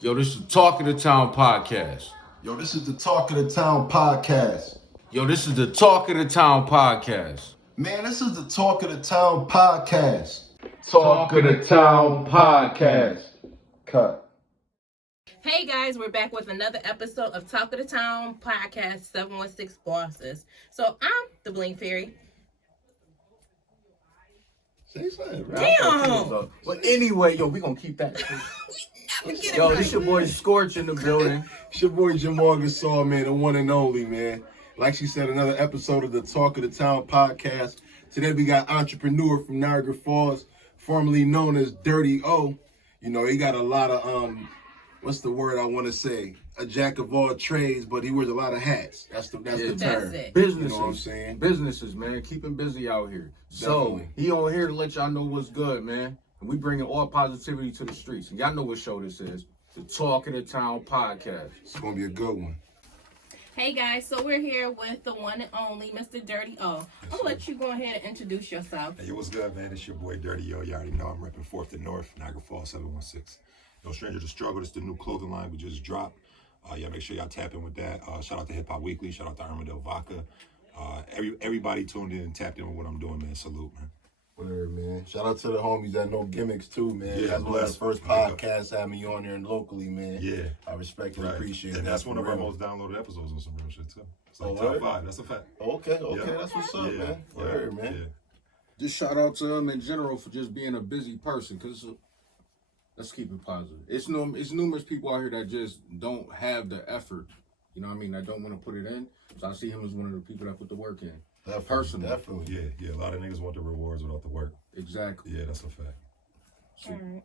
Yo, this is the Talk of the Town podcast. Yo, this is the Talk of the Town podcast. Yo, this is the Talk of the Town podcast. Man, this is the Talk of the Town podcast. Talk of the Town podcast. Cut. Hey guys, we're back with another episode of Talk of the Town Podcast 716 Bosses. So I'm the Bling Fairy. Say something, Damn! But anyway, yo, we gonna keep that. Yo, this your boy Scorch in the building. It's your boy Jamal Gasol, man, the one and only, man. Like she said, another episode of the Talk of the Town podcast. Today we got entrepreneur from Niagara Falls, formerly known as Dirty O. You know, he got a lot of, what's the word I want to say? A jack of all trades, but he wears a lot of hats. That's the term. That's it. Businesses, You know what I'm saying? businesses, man, keep him busy out here. Definitely. So he on here to let y'all know what's good, man. And we bringing all positivity to the streets. And y'all know what show this is, the Talk of the Town podcast. It's going to be a good one. Hey guys, so we're here with the one and only Mr. Dirty O. I'm gonna let you go ahead and introduce yourself. Hey, what's good, man? It's your boy Dirty O. You already know I'm repping 4th and North, Niagara Falls 716. No Stranger to Struggle. It's the new clothing line we just dropped. Yeah, make sure y'all tap in with that. Shout out to Hip Hop Weekly. Shout out to Armadale Vodka. Everybody tuned in and tapped in with what I'm doing, man. Salute, man. Word, man. Shout out to the homies at No Gimmicks, too, man. Yeah, that's one of the bless. first podcasts having you on there locally, man. Yeah. I respect and Right. appreciate And that. that's one of for our real. most downloaded episodes on some real shit, too. It's like Oh, top word? 5. That's a fact. Okay, Yeah. that's what's up, Yeah. man. Word, man. Yeah. Just shout out to him in general for just being a busy person, because let's keep it positive. It's numerous people out here that just don't have the effort. You know what I mean? That don't want to put it in. So I see him as one of the people that put the work in. Personally. Definitely. Yeah. A lot of niggas want the rewards without the work. Exactly. Yeah, that's a fact. All right.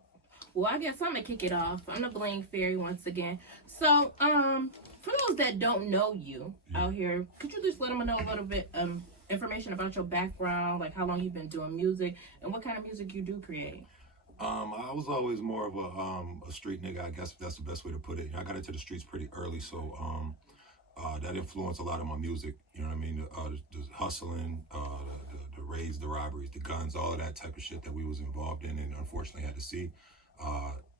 Well, I guess I'm gonna kick it off. I'm the Bling Fairy once again. So, for those that don't know you out here, could you just let them know a little bit information about your background, like how long you've been doing music and what kind of music you do create? I was always more of a street nigga, I guess that's the best way to put it. I got into the streets pretty early, so that influenced a lot of my music. You know what I mean? The hustling, the raids, the robberies, the guns, all of that type of shit that we was involved in and unfortunately had to see.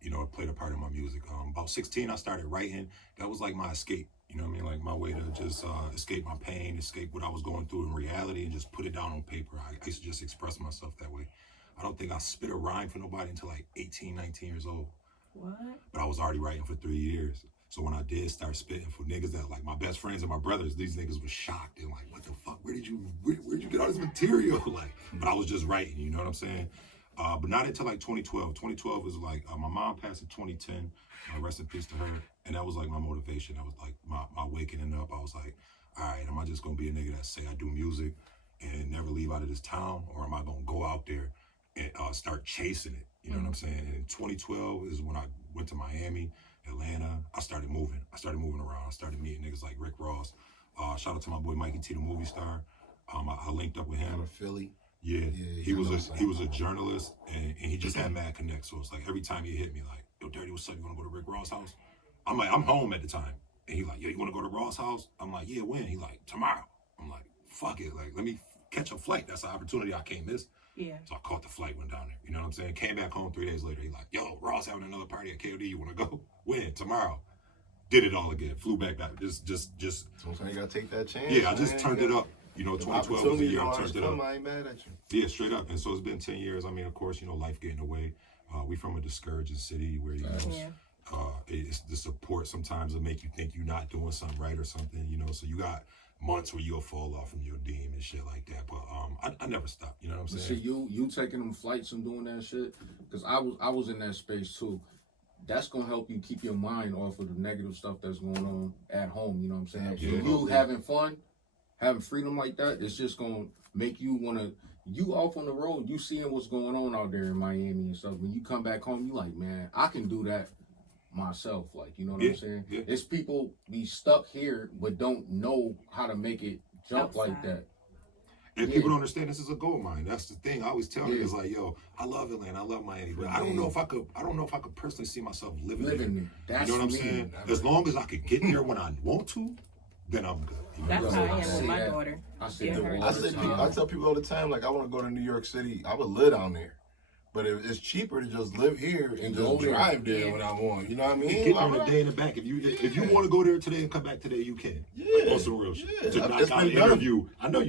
You know, it played a part in my music. About 16, I started writing. That was like my escape. You know what I mean? Like my way to just escape my pain, escape what I was going through in reality, and just put it down on paper. I used to just express myself that way. I don't think I spit a rhyme for nobody until like 18, 19 years old. What? But I was already writing for 3 years. So when I did start spitting for niggas that like my best friends and my brothers, these niggas were shocked and like, what the fuck? Where'd you get all this material? Like, but I was just writing, you know what I'm saying? But not until like 2012. 2012 was like, my mom passed in 2010, rest in peace to her. And that was like my motivation. That was like my waking up. I was like, all right, am I just gonna be a nigga that say I do music and never leave out of this town? Or am I gonna go out there and start chasing it? You know what I'm saying? And in 2012 is when I went to Miami, Atlanta. I started moving around. I started meeting niggas like Rick Ross. Shout out to my boy Mikey T, the movie star. I linked up with him. Out of Philly. Yeah, he was a journalist and he just had mad connects. So it's like every time he hit me like, yo, Dirty, what's up? You wanna go to Rick Ross' house? I'm like, I'm home at the time. And he like, yo, you wanna go to Ross' house? I'm like, yeah, when? He like, tomorrow. I'm like, fuck it. Like, let me catch a flight. That's an opportunity I can't miss. Yeah. So I caught the flight, went down there. You know what I'm saying? Came back home 3 days later. He like, yo, Ross having another party at KOD. You want to go? When? Tomorrow. Did it all again. Flew back. Just. Sometimes you got to take that chance. Yeah, I just man. turned it up. You know, 2012 was the year I turned it up. I ain't mad at you. Yeah, straight up. And so it's been 10 years. I mean, of course, you know, life getting away. We from a discouraging city where, you know, it's the support sometimes will make you think you're not doing something right or something, you know. So you got months where you'll fall off from your dean and shit like that. But I never stopped. You know what I'm But saying? see, you taking them flights and doing that shit, because I was in that space too. That's gonna help you keep your mind off of the negative stuff that's going on at home. You know what I'm saying? Yeah. You having fun, having freedom like that, it's just gonna make you wanna. You off on the road, you seeing what's going on out there in Miami and stuff. When you come back home, you like, man, I can do that myself. Like, you know what I'm saying? Yeah. It's people be stuck here but don't know how to make it jump like that. And people don't understand this is a gold mine. That's the thing. I always tell niggas like, yo, I love Atlanta, I love Miami, but I don't know if I could personally see myself living there. That's you know what I'm me. saying? As long as I could get there when I want to, then I'm good. You know That's what how I'm I am saying? with my daughter. I say Yeah, that her. all I the say, time. I tell people all the time, like, I want to go to New York City. I would live down there. But it's cheaper to just live here and go just there. drive there when I want. You know what I mean? Get there in a day and a back. If you want to go there today and come back today, you can. Like, on some real shit. To knock It's out been an done. interview. I know,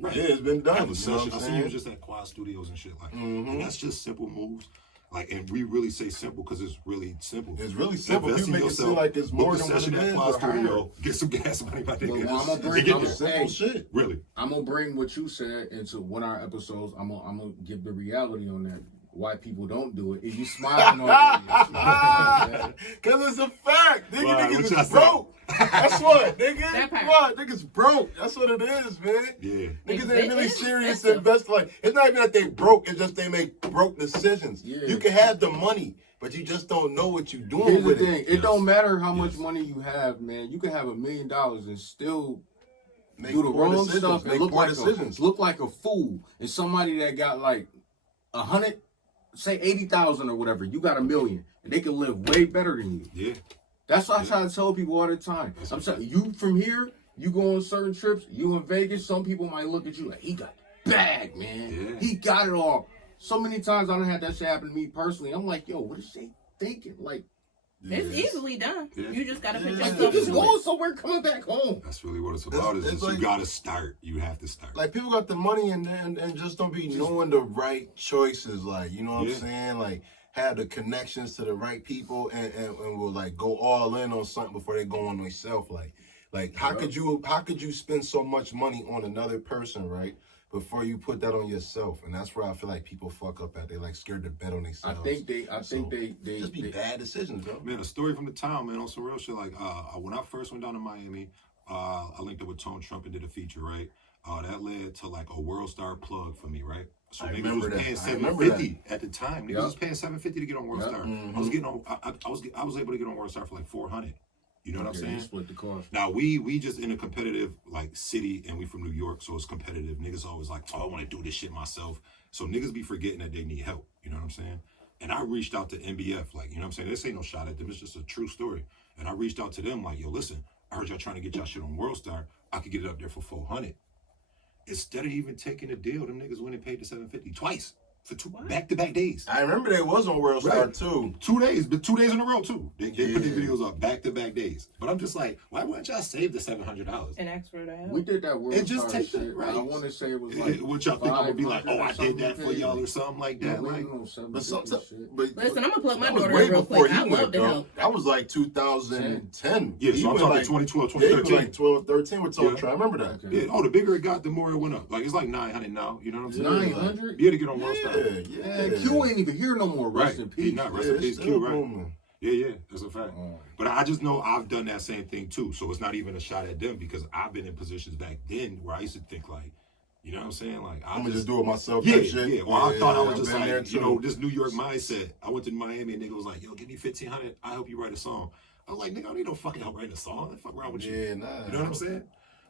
right? Yeah, it's been done. I have a You know what session. I'm I see saying? you was just at Quad Studios and shit like that. And that's just simple moves. Like, and we really say simple because it's really simple. It's really simple. Invest People in make it seem yourself, like it's book more a than what session it at is. Quad or higher. Studio. Get some gas money, my nigga. Well, I'ma bring- Get I'ma- there. Simple shit. Really. I'm gonna bring what you said into one of our episodes. I'm gonna give the reality on that. Why people don't do it. If you smiling on it, Cause it's a fact. Nigga, Why? niggas What is y'all say? broke. That's what, nigga. That part. What? Niggas broke. That's what it is, man. Yeah. Niggas It ain't really is serious expensive. invest. Like, it's not even that they broke. It's just they make broke decisions. Yeah. You can have the money, but you just don't know what you're doing here's the with thing. it. It don't matter how much Yes. money you have, man. You can have $1 million and still Make do the poor wrong decisions. stuff Make and poor decisions. look like a fool. And somebody that got like 100, say 80,000 or whatever, you got $1 million, and they can live way better than you. Yeah. That's what I try to tell people all the time. I'm saying, you from here, you go on certain trips, you in Vegas, some people might look at you like, he got the bag, man. Yeah. He got it all. So many times I done had that shit happen to me personally. I'm like, yo, what is they thinking? Like, It's Yes. easily done. Yeah. You just gotta put Yeah. yourself you just through going it. somewhere, coming back home. That's really what it's about. It's Is just like- you gotta start. You have to start. Like, people got the money and just don't be knowing the right choices. Like, you know what Yeah. I'm saying? Like, have the connections to the right people and will like go all in on something before they go on themselves. Like how could you spend so much money on another person, right? Before you put that on yourself. And that's where I feel like people fuck up at. They like scared to bet on I themselves. think they just be bad decisions, bro. Man, a story from the town, man, on some real shit. Like, when I first went down to Miami, I linked up with Tone Trump and did a feature, right? That led to like a World Star plug for me, right? So I niggas remember was that. paying I remember $750 at the time. Niggas Yep. was paying $750 to get on World Yep. Star. Mhm. I was getting on. I was able to get on World Star for like $400. You know what I'm Okay, saying? you split the cost. Now we just in a competitive like city, and we from New York, so it's competitive. Niggas always like, oh, I want to do this shit myself. So niggas be forgetting that they need help. You know what I'm saying? And I reached out to NBF, like, you know what I'm saying? This ain't no shot at them. It's just a true story. And I reached out to them like, yo, listen, I heard y'all trying to get y'all shit on World Star. I could get it up there for $400. Instead of even taking the deal, them niggas went and paid the $750 twice for two back-to-back days. I remember they was on World Star Right. too. 2 days, but 2 days in a row too. They put these Yeah. videos up back-to-back days. But I'm just like, why wouldn't y'all save the $700? And ask for the help. We did that World And just Star take the shit. right. I want to say it was like What y'all think I'm gonna be like? 500 Oh, I or did that something for y'all paid. or something like Yeah, that. we Like, ain't gonna But celebrate some, this shit. but Listen, I'm gonna plug my that was daughter way in real before quick. I you love went, to bro. help. That was like 2010. yeah, so You I'm went talking like, 2012, yeah, you were 2013. like 12, 13 with Tone Yeah. Trump. I remember that. Okay. Yeah. Oh, the bigger it got, the more it went up. Like it's like 900 now. You know what I'm saying? 900? Yeah, to get on World Star. Yeah. Man, Q ain't even here no more. Rest in Right. He peace. not. Rest Yeah, in peace, it's still Q. Right. booming. Yeah, that's a fact. Oh. But I just know I've done that same thing too. So it's not even a shot at them because I've been in positions back then where I used to think like, you know what I'm saying? Like I'm gonna just do it myself. Yeah, that shit. yeah. Well, I thought I was I've just been there like, you too. know, this New York mindset. I went to Miami and nigga was like, yo, give me $1,500. I help you write a song. I was like, nigga, I don't need no fucking help writing a song. What the fuck wrong with you? Yeah, nah. You know what I'm saying?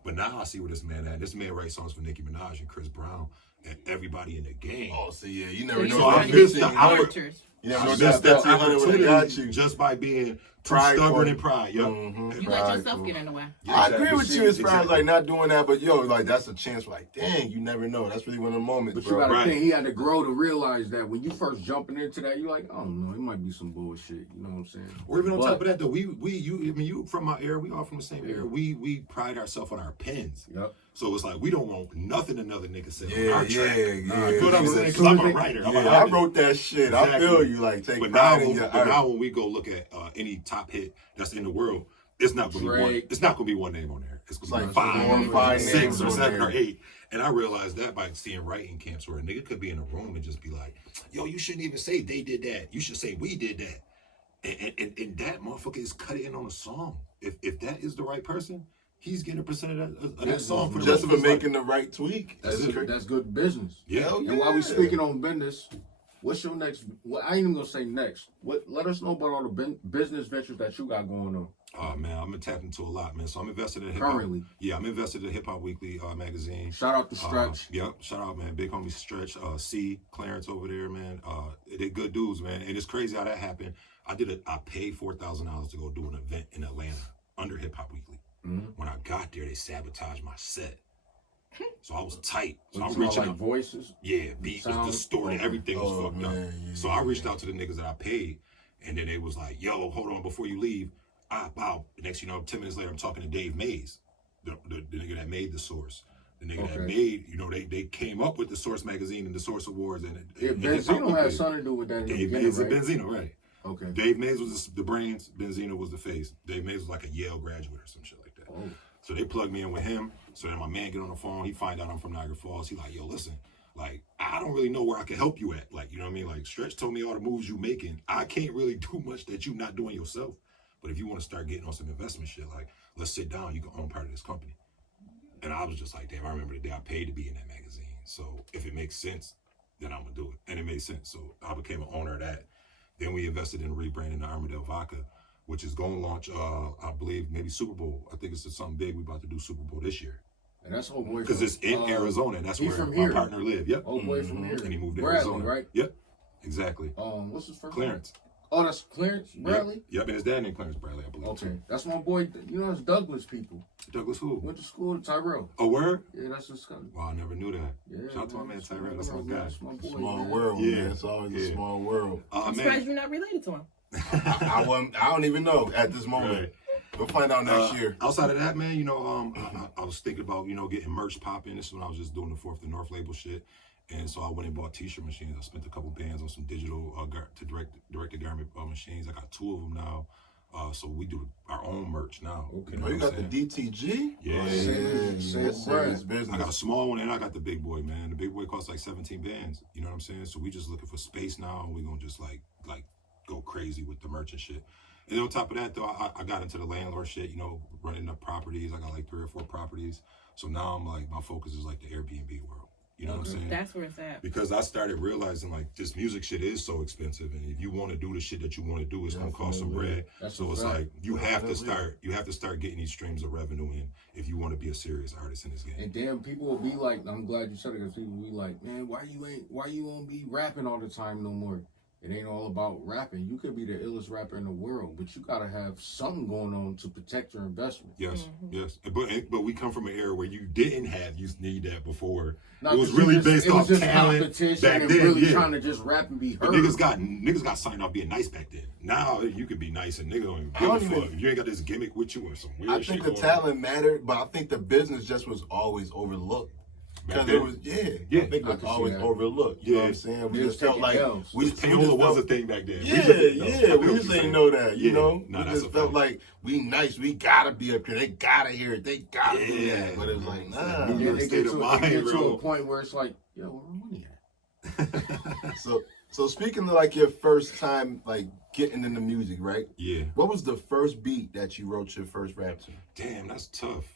But now I see where this man at. This man writes songs for Nicki Minaj and Chris Brown and everybody in the game. Oh, see, yeah, you never You know. So I that missed the 1500 hour. Characters. You never I know missed that that 1500 would have got you. just by being too Prideful. stubborn and pride. Yep. Mhm. You let yourself get in the way. I agree with you as far as Exactly. like not doing that, but yo, like that's a chance. Like, dang, you never know. That's really one of the moments, But you bro. gotta Right. think he had to grow to realize that when you first jumping into that, you're like, I don't know, it might be some bullshit. You know what I'm saying? Or even on But- top of that, though, you from my era, we all from the same era. We pride ourselves on our pens. Yep. So it's like we don't want nothing another nigga said on Yeah, our track. yeah. You know what I'm saying? Because Soon I'm as a they- writer. I'm Yeah, an I artist. wrote that shit. I Exactly. feel you. Like, take But now, pride in when, your but now art. when we go look at any top hit that's in the world, it's not gonna be one. Drake. It's not gonna be one name on there. It's gonna It's be like five, 4 or 5 6 names or on 7 there. or 8. And I realized that by seeing writing camps where a nigga could be in a room and just be like, "Yo, you shouldn't even say they did that. You should say we did that." And that motherfucker is cut in on a song. If that is the right person, he's getting a percent of that song for the rest Just of for his life. making the right tweak. That's it. That's good business. Yeah. Hell And while we yeah. speaking on business, what's your next? Well, I ain't even gonna say next. Let us know about all the business ventures that you got going on Oh man, I'm gonna tap into a lot, man. So I'm invested in hip hop. currently. Yeah, I'm invested in Hip Hop Weekly magazine. Shout out to Stretch. Yep, shout out, man. Big homie Stretch, C, Clarence over there, man. They're good dudes, man. And it's crazy how that happened. I paid $4,000 to go do an event in Atlanta under Hip Hop Weekly. Mhm. When I got there, they sabotaged my set. So I was tight. So I'm I'm reaching like out. voices. Yeah, beat was Sound. distorted. Everything was fucked up. Yeah, So I reached out to the niggas that I paid, and then they was like, yo, hold on, before you leave, next, 10 minutes later, I'm talking to Dave Mays, the nigga that made The Source. The nigga that made, they came up with The Source magazine and The Source Awards. And Benzino had something to do with that. Dave Mays and Benzino, right. Okay. Dave Mays was the brains, Benzino was the face. Dave Mays was like a Yale graduate or some shit like that. Oh. So they plugged me in with him. So then my man get on the phone. He find out I'm from Niagara Falls. He like, yo, listen, like, I don't really know where I can help you at. Like, you know what I mean? Like, Stretch told me all the moves you making. I can't really do much that you not doing yourself. But if you want to start getting on some investment shit, like, let's sit down. You can own part of this company. And I was just like, damn, I remember the day I paid to be in that magazine. So if it makes sense, then I'm going to do it. And it made sense. So I became an owner of that. Then we invested in rebranding the Armadale Vodka, which is going to launch, I believe, maybe Super Bowl. I think it's something big. We're about to do Super Bowl this year. And that's whole boy. Because it's in Arizona. That's where my partner lived. Yep. Old boy from here. And he moved to Bradley, Arizona. right? Yep. Exactly. What's his first Clarence. name? Oh, that's Clarence Bradley? Yep. And his dad named Clarence Bradley, I believe. Okay. That's my boy. It's Douglas people. Douglas who? Went to school with Tyrell. Oh, word? Yeah, that's his cousin. Wow, I never knew that. Yeah, Shout out to my man Tyrell. That's my guy. That's my boy, Small man. world, Yeah. man. It's always a small world. I'm Man. surprised you're not related to him. I don't even know at this moment. Right. We'll find out next year. Outside of that, man, I was thinking about, getting merch popping. This is when I was just doing the Fourth to North label shit. And so I went and bought t-shirt machines. I spent a couple bands on some digital to direct the garment machines. I got 2 of them now. So we do our own merch now. Okay. You got the DTG? Yeah. That's serious business. I got a small one and I got the big boy, man. The big boy costs like 17 bands. You know what I'm saying? So we just looking for space now. We're going to just like go crazy with the merch and shit. And then on top of that, though, I got into the landlord shit, running up properties. I got like 3 or 4 properties. So now I'm like, my focus is like the Airbnb world. You know what I'm saying? That's where it's at. Because I started realizing like this music shit is so expensive, and if you want to do the shit that you want to do, it's gonna cost some bread. So it's like you have to start getting these streams of revenue in if you want to be a serious artist in this game. And damn, people will be like, I'm glad you said it, because people will be like, man, why you won't be rapping all the time no more? It ain't all about rapping. You could be the illest rapper in the world, but you gotta have something going on to protect your investment. Yes, yes. But we come from an era where you need that before. Not it was really based off talent competition back and then. really trying to just rap and be heard. But niggas got signed off being nice back then. Now you can be nice and niggas don't give a fuck. If you ain't got this gimmick with you or some weird shit. I think the talent mattered, but I think the business just was always overlooked. Because it was, I think it was always overlooked. You know what I'm saying? We just felt like payola was a thing back then. We just didn't know that. You know, nah, we just felt like we nice. We gotta be up here. They gotta hear it. They gotta do that. But it was like, nah. New York State of mind, to bro. a point where it's like, yo, where my money at? So speaking of like your first time like getting into music, right? Yeah. What was the first beat that you wrote your first rap to? Damn, that's tough.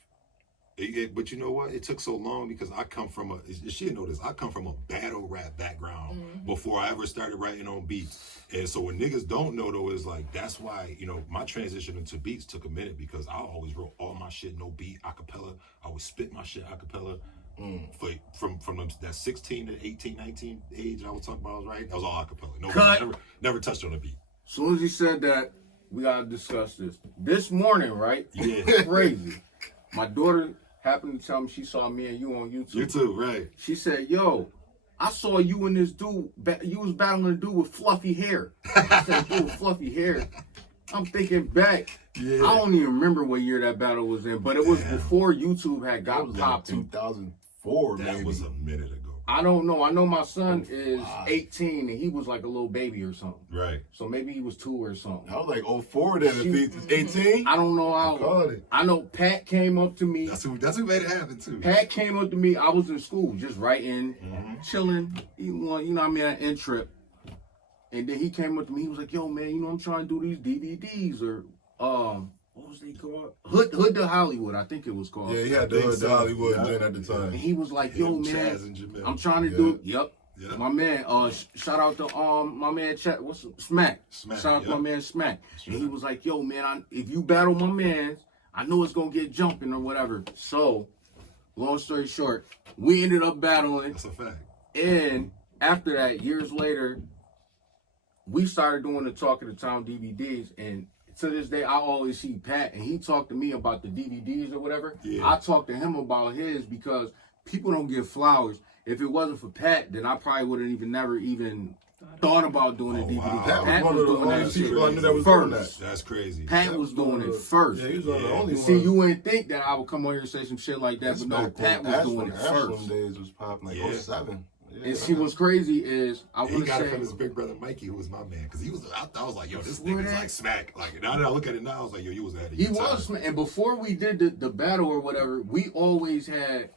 But you know what? It took so long because I come from she didn't know this. I come from a battle rap background before I ever started writing on beats. And so what niggas don't know though is like, that's why, my transition into beats took a minute because I always wrote all my shit, no beat, acapella. I would spit my shit acapella. From that 16 to 18, 19 age I was talking about, I was right. That was all acapella. Never touched on a beat. As soon as he said that, we gotta discuss this. This morning, right? Yeah. Crazy. My daughter happened to tell me she saw me and you on YouTube. You too, right? She said, yo, I saw you and this dude, you was battling a dude with fluffy hair. I said, dude with fluffy hair. I'm thinking back. Yeah. I don't even remember what year that battle was in, but it was before YouTube had got popping. 2004, That maybe. was a minute ago. I don't know. I know my son is 18 and he was like a little baby or something. Right. So maybe he was 2 or something. I was like 04 then, if he's 18. I don't know how. called it. I know Pat came up to me. That's who made it happen too. Pat came up to me. I was in school, just writing, chilling. You know what I mean, an end trip. And then he came up to me. He was like, "Yo, man, I'm trying to do these DVDs or what was they called? Hood to Hollywood, I think it was called." Yeah, he had the Hood to Hollywood joint at the And time. he was like, "Yo, Chaz man, and Jamel. I'm trying to do." Yep. Yeah. My man, shout out to my man Smack. Smack, Shout out to yeah. my man Smack. And he was like, "Yo, man, if you battle my man, I know it's gonna get jumping or whatever." So, long story short, we ended up battling. That's a fact. And after that, years later, we started doing the Talk of the Town DVDs. And to this day, I always see Pat, and he talked to me about the DVDs or whatever. Yeah. I talked to him about his because people don't give flowers. If it wasn't for Pat, then I probably would have never thought about doing the DVD. Wow. Pat was one of the doing only that people I knew shit that was doing first. that. That's crazy. Pat was doing it first. Yeah, he was one of the only See, ones. you wouldn't think that I would come on here and say some shit like that, That's but no, back Pat when was doing it Ashland first. days was popping, like Yeah. 07. Yeah. And see, what's crazy is I He want to got it say from his big brother Mikey, who was my man, because he was. I was like, yo, this nigga's like smack. Like now that I look at it now, I was like, yo, you was ahead of he your time. was, and before we did the battle or whatever, we always had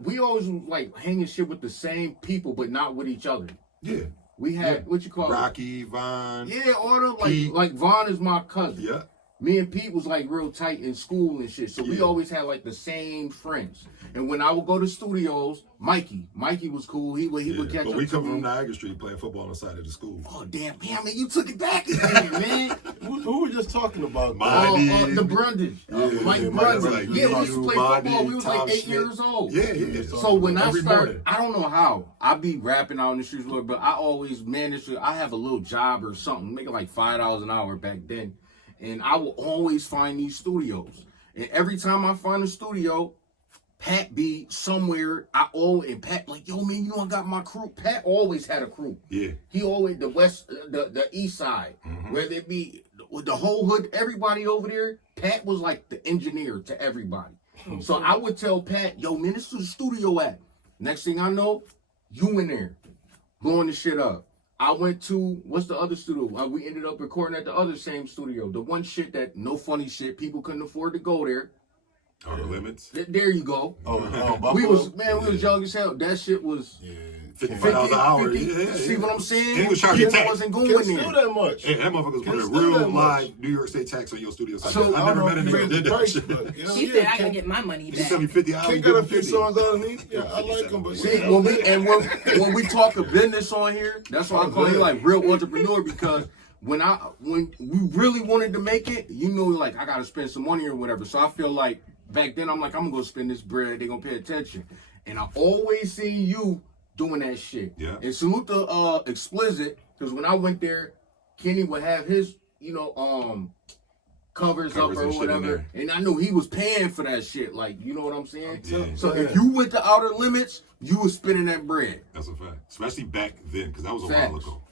we always was like hanging shit with the same people, but not with each other. Yeah. We had what you call Rocky, Von. Yeah, all them Pete. like Vaughn is my cousin. Yeah. Me and Pete was like real tight in school and shit, so we Yeah. always had like the same friends. And when I would go to studios, Mikey was cool. He would catch But up we to come me. from Niagara Street playing football on the side of the school. Oh damn, man, you took it back again, man. Who were just talking about? Monty. The Brundage, Mike yeah, Brundage. like Yeah, we used to play Monty, football. We was like Tom 8 Schmidt. years old. Yeah. So when I Every started, morning. I don't know how. I be rapping out in the streets, but I always managed to. I have a little job or something, making like $5 an hour back then, and I will always find these studios. And every time I find a studio, Pat be somewhere. And Pat like, yo man, you know I got my crew. Pat always had a crew. Yeah. He always the east side, whether it be with the whole hood, everybody over there. Pat was like the engineer to everybody. So I would tell Pat, yo man, this is the studio at. Next thing I know, you in there, blowing the shit up. I went to, what's the other studio? We ended up recording at the other same studio. The one shit that, no funny shit, people couldn't afford to go there. Outer Limits. There you go. Buffalo? We was young as hell. That shit was $55 an hour. 50. Yeah. See what I'm saying? And he was charging People tax. wasn't Can't going steal there. that much. Hey, that motherfucker was Can't putting a steal real that much. live New York State tax on your studio. So, I never met a nigga that did that price, shit. but, you know, She yeah, said I can Ken- get my money You back. sent me 50 hours. Ken got a few songs underneath. Yeah, I like them, but See, when we talk of business on here, that's why I call you like real entrepreneur, because when we really wanted to make it, you know, like I gotta spend some money or whatever. So I feel like back then I'm like, I'm gonna go spend this bread, they gonna pay attention. And I always seen you doing that shit. Yeah. And salute the Explicit, because when I went there, Kenny would have his, covers up Covers or and shit in whatever. there. And I knew he was paying for that shit. Like, you know what I'm saying? Yeah. So if you went to Outer Limits, you was spending that bread. That's a fact. Especially back then, because that was a Facts. while ago.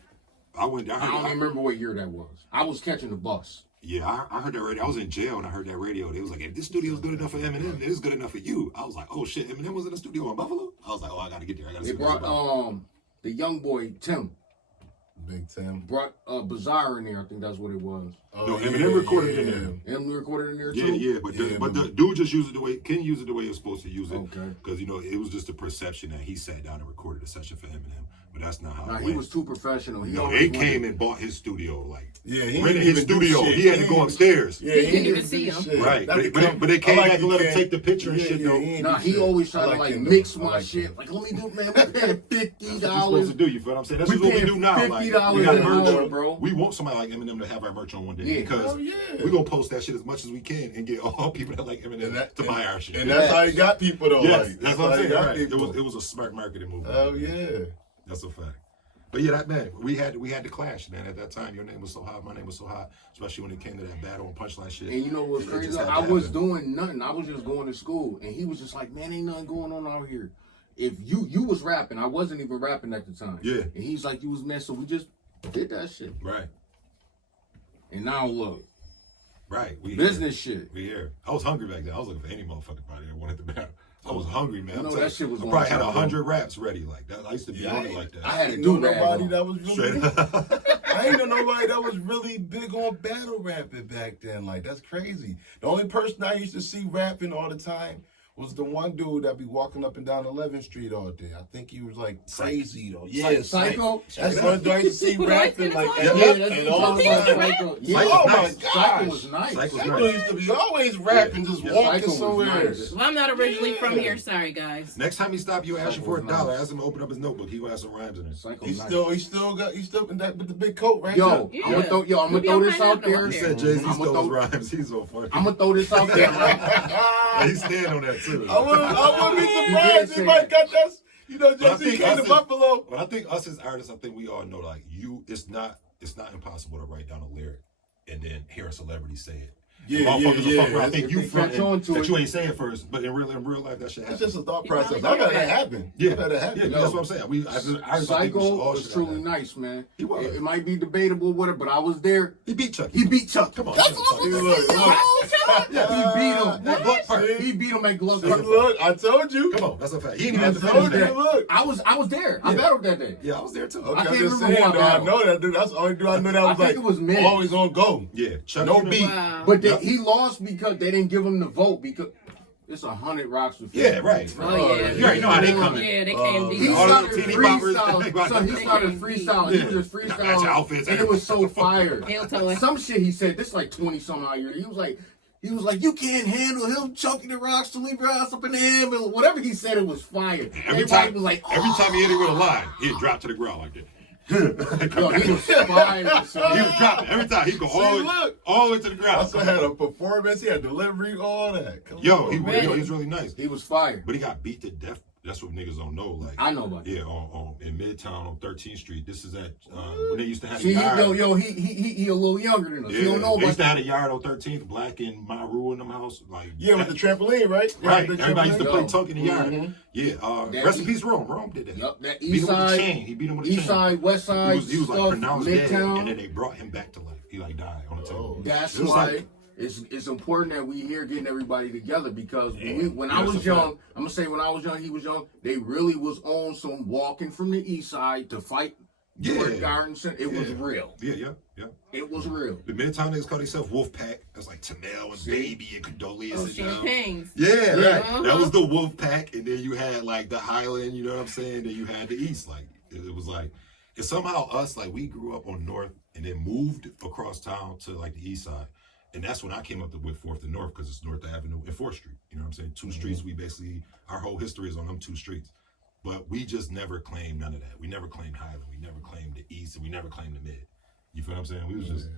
I went down. I don't even remember what year that was. I was catching the bus. Yeah, I heard that radio. I was in jail and I heard that radio. They was like, if this studio's good enough for Eminem, it is good enough for you. I was like, oh shit, Eminem was in the studio in Buffalo? I was like, oh, I gotta get there. I gotta see They what it's brought about. the young boy Tim Big Tim. brought Bazaar in there. I think that's what it was. No, Eminem recorded it in there. And we recorded in there Yeah, too. yeah, but the dude just used it the way Ken used it the way he was supposed to use it. Okay. Because it was just a perception that he sat down and recorded a session for Eminem, but that's not how Nah, it he went. was too professional. He No, always they came wanted- and bought his studio, like Yeah, he rented didn't his even do studio. shit. He had to go upstairs. Yeah, He didn't didn't even see do him. shit. Right, That but become- they came I like back and let him Ken. take the picture and shit, though. ain't Nah, do he shit. always tried I to like like him, mix though. I my like shit. him. Like, let me do, man. We paying $50. That's what you're supposed to do. You feel what I'm saying? That's We just what we paying do now. Like, $50 we got an merch, hour, bro. We want somebody like Eminem to have our merch on one day Yeah. because Oh, yeah. we're gonna post that shit as much as we can and get all people that like Eminem to buy our shit. And that's how he got people though. yes, like, that's how what I'm he saying. got Right. people. It was a smart marketing move. Oh yeah. That's a fact. But yeah, that man, we had to clash, man. At that time, your name was so hot, my name was so hot, especially when it came to that battle and punchline shit. And you know what's It crazy? just had to I was happen. doing nothing. I was just going to school, and he was just like, "Man, ain't nothing going on out here." If you was rapping, I wasn't even rapping at the time. Yeah. And he's like, "You was mad," so we just did that shit. Right, And now look, right. We business here. shit. We here. I was hungry back then. I was looking for any motherfucking body that wanted the battle. I was hungry, man. You know, I'm that telling shit was I on probably had top, 100 raps ready like that. I used to be on it like that. I had I to ain't do know nobody rap. that was really. Straight up. I ain't know nobody that was really big on battle rapping back then. Like that's crazy. The only person I used to see rapping all the time was the one dude that be walking up and down 11th Street all day. I think he was like crazy though. Yeah, Psycho. That's the one dude I used to see Who do I rapping spend like his that. money Yeah, that's And what all I'm the talking time. about. Psycho. Psycho's Oh my nice. gosh. Psycho was nice. Psycho's That nice. dude used to be always rapping, just Yeah. walking Psycho was somewhere. nice. Well, I'm not originally from here. Sorry, guys. Next time he stop you, ask you for Psycho's $1. nice. Ask him to open up his notebook. He gonna have some rhymes in it. Psycho He's nice. still in that with the big coat, right? Yo, Yeah. I'm gonna throw We be throw on this out Pineapple there. up He there. said Jay-Z I'ma stole throw- his rhymes. He's so funny. I'm gonna throw this out there, right? He stand on that too. I wouldn't be You surprised did if say I that. got that. You know, But I just think he came us to as- Buffalo. But I think us as artists, I think we all know like it's not impossible to write down a lyric and then hear a celebrity say it. Motherfuckers will fuck around, think you catch fronting on to that it. you ain't saying first, but in real life that shit It's happens. just a thought He process. probably I've had did. that happen. Yeah, I've had that happen. that's what I'm saying. I Psycho was shit truly like that. nice, man. He was. It might be debatable with it, but I was there. He beat Chuck. He beat Chuck. Come on. That's what I'm saying. Yeah, he beat him at Glove Park. see? He beat him at Glove See, Park. look, I told you. Come on, that's a fact. He ain't I even told defended you. that. Look. I was there. I Yeah. battled that day. Yeah, I was there too. Okay, I I'm can't just remember saying, who though. I I battled. know that dude. That's the only dude I knew that I was think like it was Miz. always on go. Yeah, Chuck. No beat. Wow. But he lost because they didn't give him the vote because it's 100 rocks with Yeah, right. Oh, yeah. You already know how they coming. Yeah, they came He deep. All started the teeny boppers. freestyle. So he started freestyle. He was just Match freestyling, outfits, and it was so fire. Heel toe. Some shit he said. This like 20 some odd years. He was like, you can't handle him chucking the rocks to leave your ass up in the ambulance. Whatever he said, it was fire. Every time he hit it with a line, he'd drop to the ground like that. Yo, he was fire. son. He was dropping every time. He'd go all the way to the ground. Also had a performance. He had delivery, all that. Come on. He's really nice. He was fire. But he got beat to death. That's what niggas don't know. Like I know about that. Yeah, in Midtown on 13th Street. This is at when they used to have See, a yard. he a little younger than us. Yeah, He don't know they about used to that. have a yard on 13th, Black and Maru in them house. Like Yeah, with the trampoline, right? right. With the Everybody used to trampoline. play tuck in the yard. Mhm. Yeah. That Rest in east- peace, Rome. Rome did that. Yup, that Beat east him with a side, chain. He beat him with a chain. east side, west side, He was like stuff, pronounced dead, Midtown. and then they brought him back to life. He like died on the table. That's It was why like- it's important that we here getting everybody together because when I That's was a young, fact. I'm gonna say when I was young, he was young. They really was on some walking from the east side to fight. Yeah. Garden Center. It was real. Yeah. It was real. The Midtown niggas call themselves Wolf Pack. That's like Tanel and Baby and Condolius Oh, and champagnes. Yeah, right. Uh-huh. That was the Wolf Pack, and then you had like the Highland. You know what I'm saying? Then you had the East. Like it was like, and somehow us like we grew up on North and then moved across town to like the East side, and that's when I came up with 4th and North because it's North Avenue and 4th Street. You know what I'm saying? 2 streets. We basically our whole history is on them 2 streets. But we just never claimed none of that. We never claimed Highland. We never claimed the East, and we never claimed the Mid. You feel what I'm saying? We was just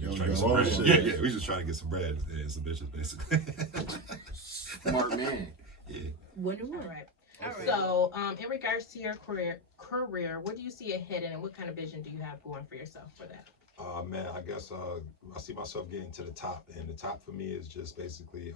we was trying to get some bread. Yeah. We was just trying to get some bread and some bitches, basically. Smart man. Yeah. Wonder All what? right. All right. So, in regards to your career, what do you see ahead in, and what kind of vision do you have going for yourself for that? Man, I guess I see myself getting to the top, and the top for me is just basically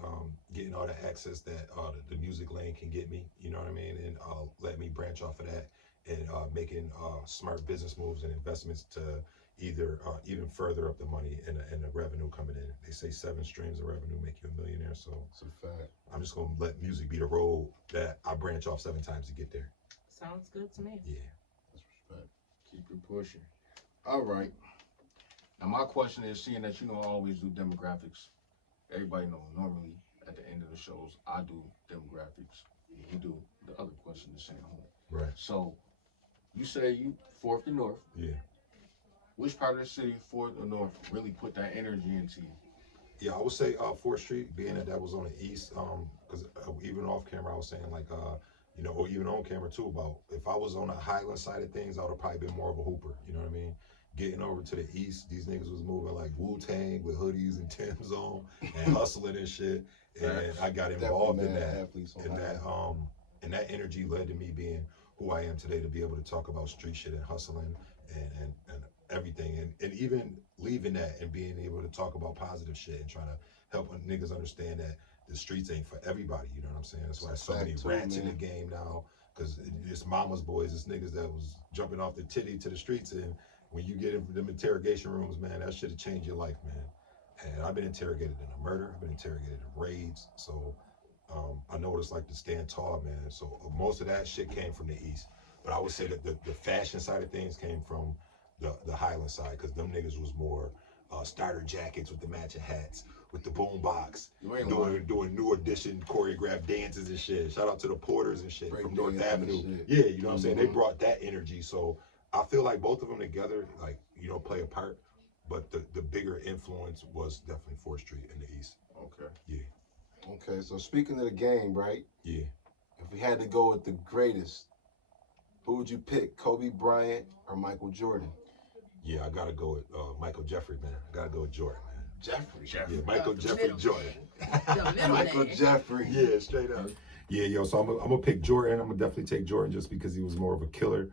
getting all the access that the music lane can get me. You know what I mean? And let me branch off of that and making smart business moves and investments to either even further up the money and the revenue coming in. They say 7 streams of revenue make you a millionaire, so It's a fact. I'm just gonna let music be the road that I branch off 7 times to get there. Sounds good to me. Yeah. That's respect. Keep it pushing. All right. Now my question is, seeing that I always do demographics. Everybody know normally at the end of the shows I do demographics. You do the other question the same home. Right. So you say you 4th and North. Yeah. Which part of the city, 4th or North, really put that energy into you? Yeah, I would say 4th Street, being that was on the east, because even off camera, I was saying like, or even on camera too, about if I was on the Highland side of things, I would have probably been more of a hooper. You know what I mean? Getting over to the east, these niggas was moving like Wu-Tang with hoodies and Timbs on and hustling and shit. And I got involved in that. And that energy led to me being who I am today, to be able to talk about street shit and hustling and everything, and even leaving that and being able to talk about positive shit and trying to help niggas understand that the streets ain't for everybody. You know what I'm saying? That's why so many rats in the game now, because it's mama's boys, it's niggas that was jumping off the titty to the streets, and when you get in them interrogation rooms, man, that shit'll change your life, man. And I've been interrogated in a murder, I've been interrogated in raids, so I know what it's like to stand tall, man. So most of that shit came from the east, but I would say that the fashion side of things came from the Highland side, because them niggas was more starter jackets with the matching hats, with the boom box, doing new edition choreographed dances and shit. Shout out to the Porters and shit from North Avenue. Yeah, you know what I'm saying? They brought that energy. So I feel like both of them together, like, play a part, but the bigger influence was definitely 4th Street in the east. Okay. Yeah. Okay, so speaking of the game, right? Yeah. If we had to go with the greatest, who would you pick, Kobe Bryant or Michael Jordan? Yeah, I gotta go with Michael Jeffrey, man. I gotta go with Jordan, man. Jeffrey. Yeah, Michael Jeffrey Jordan. The middle Michael name. Jeffrey. Yeah, straight up. Yeah, so I'm gonna pick Jordan. I'm gonna definitely take Jordan just because he was more of a killer.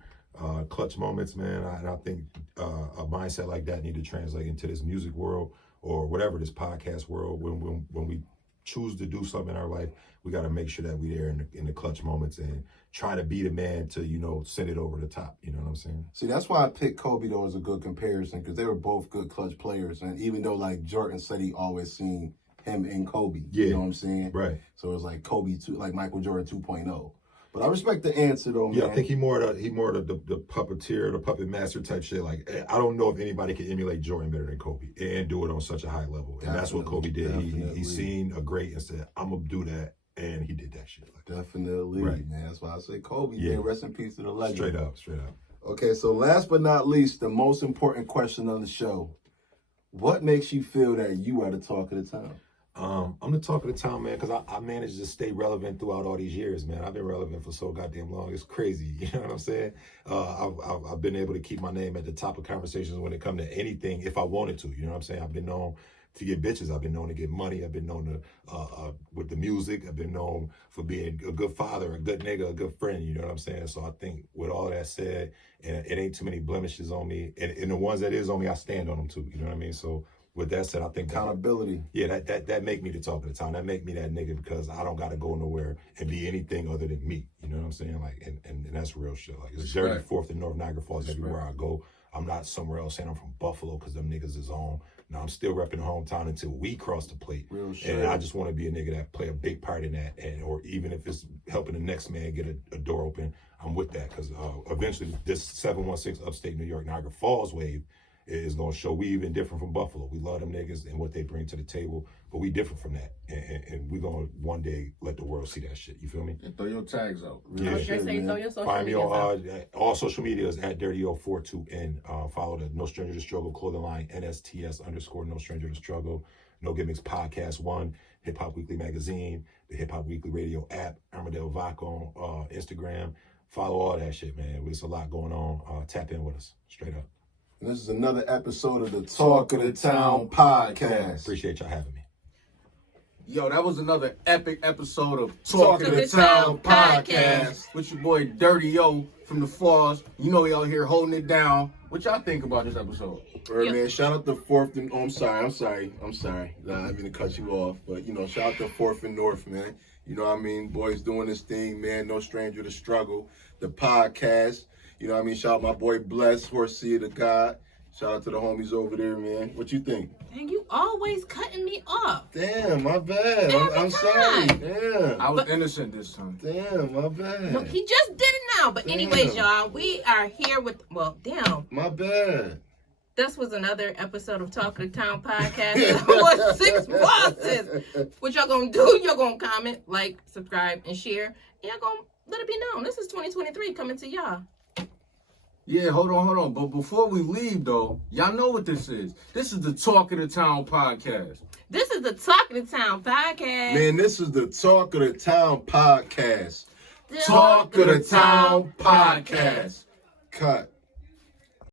clutch moments, man. And I think a mindset like that need to translate into this music world or whatever, this podcast world. When we choose to do something in our life, we got to make sure that we're there in the clutch moments and try to be the man to, send it over the top. You know what I'm saying? See, that's why I picked Kobe, though, as a good comparison, because they were both good clutch players. And even though, like, Jordan said he always seen him and Kobe, you know what I'm saying? Right. So it was like Kobe, like Michael Jordan 2.0. But I respect the answer, though, man. Yeah, I think he more the puppeteer, the puppet master type shit. Like, I don't know if anybody can emulate Jordan better than Kobe and do it on such a high level. And that's what Kobe did. He seen a great and said, I'm going to do that. And he did that shit. Like, definitely, right. Man. That's why I say Kobe, man. Rest in peace to the legend. Straight up. Okay, so last but not least, the most important question on the show. What makes you feel that you are the talk of the town? I'm the talk of the town, man, because I managed to stay relevant throughout all these years, man. I've been relevant for so goddamn long. It's crazy. You know what I'm saying? I've been able to keep my name at the top of conversations when it comes to anything if I wanted to. You know what I'm saying? I've been known to get bitches. I've been known to get money. I've been known to, with the music, I've been known for being a good father, a good nigga, a good friend. You know what I'm saying? So I think with all that said, and it ain't too many blemishes on me. And the ones that is on me, I stand on them too. You know what I mean? So with that said, I think accountability. That make me the talk of the town. That make me that nigga because I don't got to go nowhere and be anything other than me. You know what I'm saying? Like, and that's real shit. Like, it's dirty fourth in North Niagara Falls everywhere I go. I'm not somewhere else saying I'm from Buffalo because them niggas is on. No, I'm still repping the hometown until we cross the plate. Real shit. And I just want to be a nigga that play a big part in that. And or even if it's helping the next man get a door open, I'm with that. Because eventually this 716 upstate New York Niagara Falls wave is going to show we even different from Buffalo. We love them niggas and what they bring to the table, but we different from that. And we're going to one day let the world see that shit. You feel me? And throw your tags out. I was gonna say, throw your social Find me media on all social medias at DirtyO42N. Follow the No Stranger to Struggle clothing line, NSTS_ No Stranger to Struggle. No Gimmicks Podcast 1, Hip Hop Weekly Magazine, the Hip Hop Weekly Radio app, Armadale Vac on Instagram. Follow all that shit, man. There's a lot going on. Tap in with us. Straight up. And this is another episode of the Talk of the Town podcast. Appreciate y'all having me. Yo, that was another epic episode of Talk of the Town podcast. With your boy Dirty O from the Falls. You know he out here holding it down. What y'all think about this episode? Man, shout out to Fourth and I'm sorry. Nah, I didn't mean to cut you off, but shout out to Fourth and North, man. You know what I mean? Boys doing this thing, man. No stranger to struggle. The podcast. You know what I mean? Shout out my boy Bless, Horsea to God. Shout out to the homies over there, man. What you think? And you always cutting me off. Damn, my bad. I'm sorry. Damn. I was innocent this time. Damn, my bad. Look, he just did it now. But anyways, y'all, we are here with, My bad. This was another episode of Talk of the Town podcast. With 6 bosses. What y'all gonna do? Y'all gonna comment, like, subscribe, and share. And y'all gonna let it be known. This is 2023 coming to y'all. Yeah, hold on. But before we leave, though, y'all know what this is. This is the Talk of the Town podcast. This is the Talk of the Town podcast. Man, this is the Talk of the Town podcast. Talk of the Town podcast. Cut.